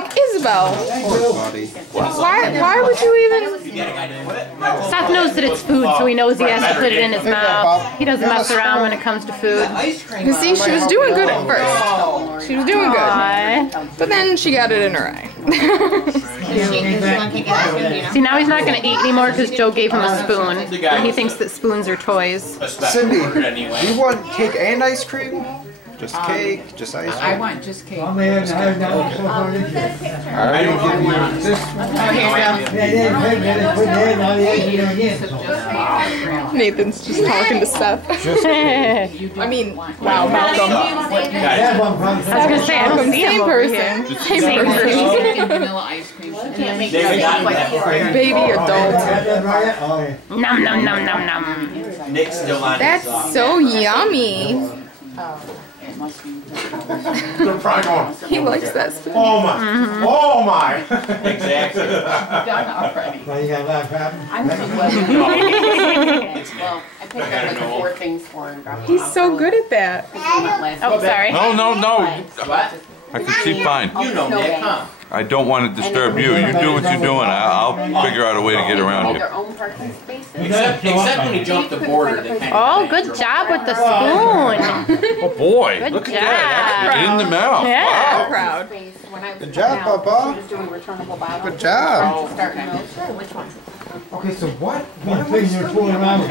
like, Isabel, why would you even? Seth knows that it's food, so he knows he has to put it in his mouth. He doesn't mess around when it comes to food. You see, she was doing good at first. She was doing good. But then she got it in her eye. See, now he's not going to eat anymore because Joe gave him a spoon. And he thinks that spoons are toys. Cindy, do you want cake and ice cream? Just cake, just ice cream? I want just cake. Alright, Nathan's just talking to Seth. I mean, wow, Malcolm. I was going to say, I don't see him over here. Same person. Vanilla ice cream. Baby adult. Nom nom nom nom nom. Nick's still on That's so yummy. They're probably going, He likes that spoon. oh my, oh my. Exactly. Done already. Well, you got a lot of problems? I'm so glad. Well, I picked up like 4 things for him. He's so good at that. Oh, sorry. No, no, no. What? I can see fine. You know Nick, huh? I don't want to disturb you. You do what you're doing. I'll figure out a way to get around you. Their own parking spaces. Except when he jumped the border. They kind of Oh, good job with the spoon. Oh boy, Good look at job. that. In the mouth. Yeah. Wow. Proud. Good job, Papa. Good job. Which one? Okay, so what? What thing you're fooling around with?